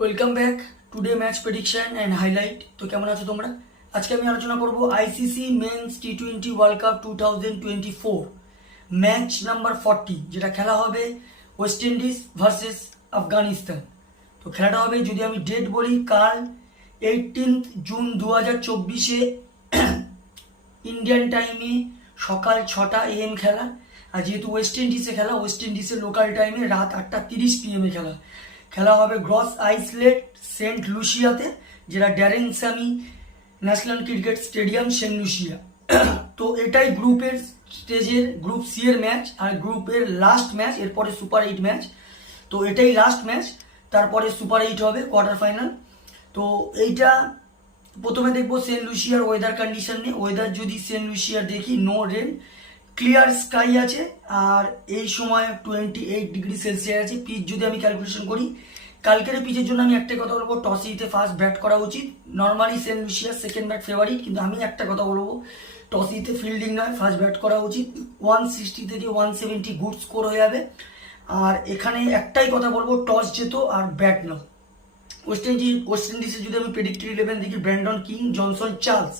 Welcome back today match prediction and highlight. তো কেমন আছো তোমরা? আজকে আমি আলোচনা করব আইসিসি মেন্স টি20 ওয়ার্ল্ড কাপ 2024 ম্যাচ নাম্বার 40, যেটা খেলা হবে ওয়েস্ট ইন্ডিজ ভার্সেস আফগানিস্তান। তো খেলাটা হবে, যদি আমি ডেট বলি, কাল 18 জুন 2024 ইন্ডিয়ান টাইমে সকাল 6টা AM খেলা। আর যেহেতু ওয়েস্ট ইন্ডিজে খেলা, ওয়েস্ট ইন্ডিজের লোকাল টাইমে রাত 8:30 PM খেলা। খেলা হবে গ্রস আইসলেট সেন্ট লুসিয়াতে, যেটা Darren Sammy National Cricket Stadium Saint Lucia. তো এটাই গ্রুপের স্টেজের গ্রুপ সি এর ম্যাচ, আর গ্রুপের লাস্ট ম্যাচ, এরপরে সুপার 8 ম্যাচ। তো এটাই লাস্ট ম্যাচ, তারপরে সুপার 8 হবে কোয়ার্টার ফাইনাল। তো এইটা প্রথমে দেখবো সেন্ট লুসিয়ার ওয়েদার কন্ডিশন নিয়ে। ওয়েদার যদি সেন্ট লুসিয়ার দেখি, নো রেন, ক্লিয়ার স্কাই আছে, আর এই সময় 28°C আছে। পিচ যদি আমি ক্যালকুলেশন করি, কালকের পিচের জন্য আমি একটাই কথা বলবো, টসে জিতে ফার্স্ট ব্যাট করা উচিত। নর্মালি সেন্ট লুসিয়ার সেকেন্ড ব্যাট ফেভারিট, কিন্তু আমি একটা কথা বলবো, টসে জিতে ফিল্ডিং নয়, ফার্স্ট ব্যাট করা উচিত। 160 থেকে 170 গুড স্কোর হয়ে যাবে। আর এখানে একটাই কথা বলবো, টস যেত আর ব্যাট না। ওয়েস্ট ইন্ডিজে যদি আমি প্রেডিক্টেড 11 দেখি, Brandon King, Johnson Charles,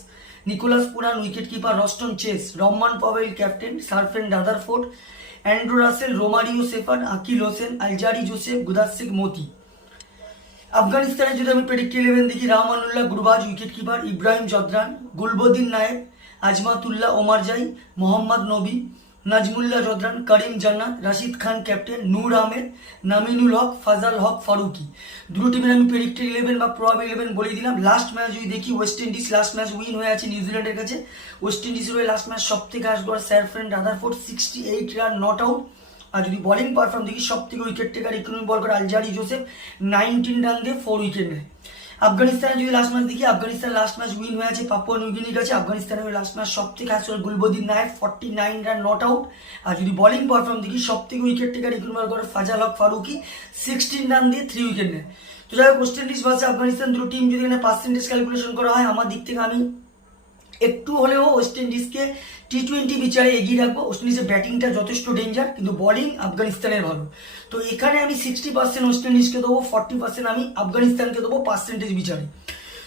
Nicholas Pooran wicket keeper, Roston Chase, Rovman Powell captain, Sherfane Rutherford, Andrew Russell, Romario Shepherd, Akeal Hosein, Alzarri Joseph, Gudakesh Motie. আফগানিস্তানে যদি আমি প্রেডিক্টেড 11 দেখি, Rahmanullah Gurbaz wicket keeper, Ibrahim Zadran, Gulbadin Naib, Azmatullah Omarzai, Mohammad Nabi, Najibullah Zadran, Karim Janat, Rashid Khan captain, Noor Ahmad, Naveen-ul-Haq, Fazalhaq Farooqi. দুটো টিমের আমি predicted 11 বা probable 11 বলে দিলাম। লাস্ট ম্যাচ যদি দেখি, West Indies last match win হয়ে আছে নিউজিল্যান্ডের কাছে। ওয়েস্ট ইন্ডিজের হয়ে লাস্ট ম্যাচ সব থেকে আসবে সারফেন রাদারফোর্ড, 68 রান নট আউট। আর যদি বোলিং পারফর্ম দেখি, সব থেকে উইকেট টেকার ইকোনমি বল করে আলজারি জোসেফ, 19 রান দিয়ে 4 উইকেট নেয়। আফগানিস্তানে যদি লাস্ট ম্যাচ দেখি, আফগানিস্তান লাস্ট ম্যাচ উইন হয়ে আছে পাপুয়া নিউগিনির কাছে। আফগানিস্তানের লাস্ট ম্যাচ সব থেকে আসলে গুলবদিন নায়েব, 49 রান নট আউট। আর যদি বোলিং পারফর্ম দেখি, সব থেকে উইকেট টেকার ইকোনমি বল করে ফাজাল হক ফারুকি, 16 রান দিয়ে 3 উইকেট নেয়। তো যাই হোক, ওয়েস্ট ইন্ডিজ ভার্সেস আফগানিস্তান দুটো টিম যদি এখানে পার্সেন্টেজ ক্যালকুলেশন করা হয়, আমার দিক থেকে আমি একটু হলেও ওয়েস্ট ইন্ডিজকে টি20 বিচারে এগিয়ে রাখবো। ওয়েস্ট ইন্ডিজের ব্যাটিংটা যথেষ্ট ডেঞ্জার, কিন্তু বোলিং আফগানিস্তানের ভালো। তো এখানে আমি 60% ওয়েস্ট ইন্ডিজকে দেবো, 40% আমি আফগানিস্তানকে দেবো পার্সেন্টেজ বিচারে।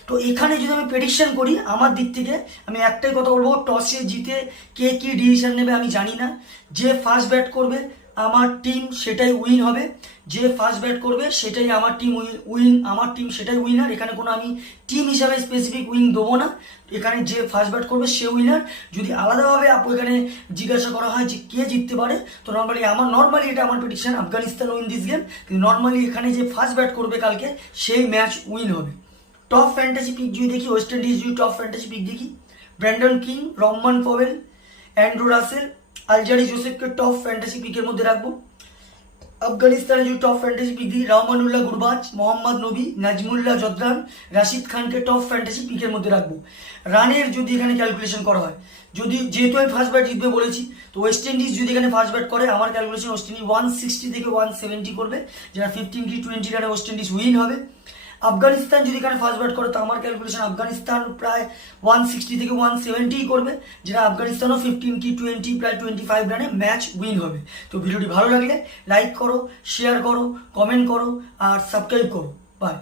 তো এখানে যদি আমি প্রেডিকশন করি, আমার দিক থেকে আমি একটাই কথা বলবো, টসে জিতে কে কি ডিসিশন নেবে আমি জানি না। যে ফার্স্ট ব্যাট করবে আমার টিম সেটাই উইন হবে। যে ফার্স্ট ব্যাট করবে সেটাই আমার টিম উইন, আমার টিম সেটাই উইনার। এখানে কোনো আমি টিম হিসাবে স্পেসিফিক উইন দেবো না। এখানে যে ফার্স্ট ব্যাট করবে সে উইনার। যদি আলাদাভাবে এখানে জিজ্ঞাসা করা হয় যে কে জিততে পারে, তো নর্মালি এটা আমার prediction, Afghanistan win this game. কিন্তু নর্মালি এখানে যে ফার্স্ট ব্যাট করবে কালকে, সেই ম্যাচ উইন হবে। টপ ফ্যান্টাসি পিক যদি দেখি, ওয়েস্ট ইন্ডিজ যদি টপ ফ্যান্টাসি পিক দেখি, Brandon King, Rovman Powell, Andrew Russell, Alzarri জোসেফকে টপ ফ্যান্টাসি পিকের মধ্যে রাখবো। আফগানিস্তানে যদি টপ ফ্যান্টাসি পিক দিই, রাহমানুল্লাহ গুরবাজ, মোহাম্মদ নবী, নাজমুল্লাহ জদরান, রাশিদ খানকে টপ ফ্যান্টাসি পিকের মধ্যে রাখবো। রানের যদি এখানে ক্যালকুলেশন করা হয়, যেহেতু আমি ফার্স্ট ব্যাট জিতবে বলেছি, তো ওয়েস্ট ইন্ডিজ যদি এখানে ফার্স্ট ব্যাট করে, আমার ক্যালকুলেশন ওয়েস্ট ইন্ডিজ 160 থেকে 170 করবে, যেটা 15-20 রানে ওয়েস্ট ইন্ডিজ উইন হবে। আফগানিস্তান যদি এখানে ফার্স্ট ব্যাট করে, তো আমার ক্যালকুলেশন আফগানিস্তান প্রায় 160 থেকে 170 করবে, যেটা আফগানিস্তানও 15-20 প্রায় 25 রানে ম্যাচ উইন হবে। তো ভিডিওটি ভালো লাগলে লাইক করো, শেয়ার করো, কমেন্ট করো আর সাবস্ক্রাইব করো। বাই।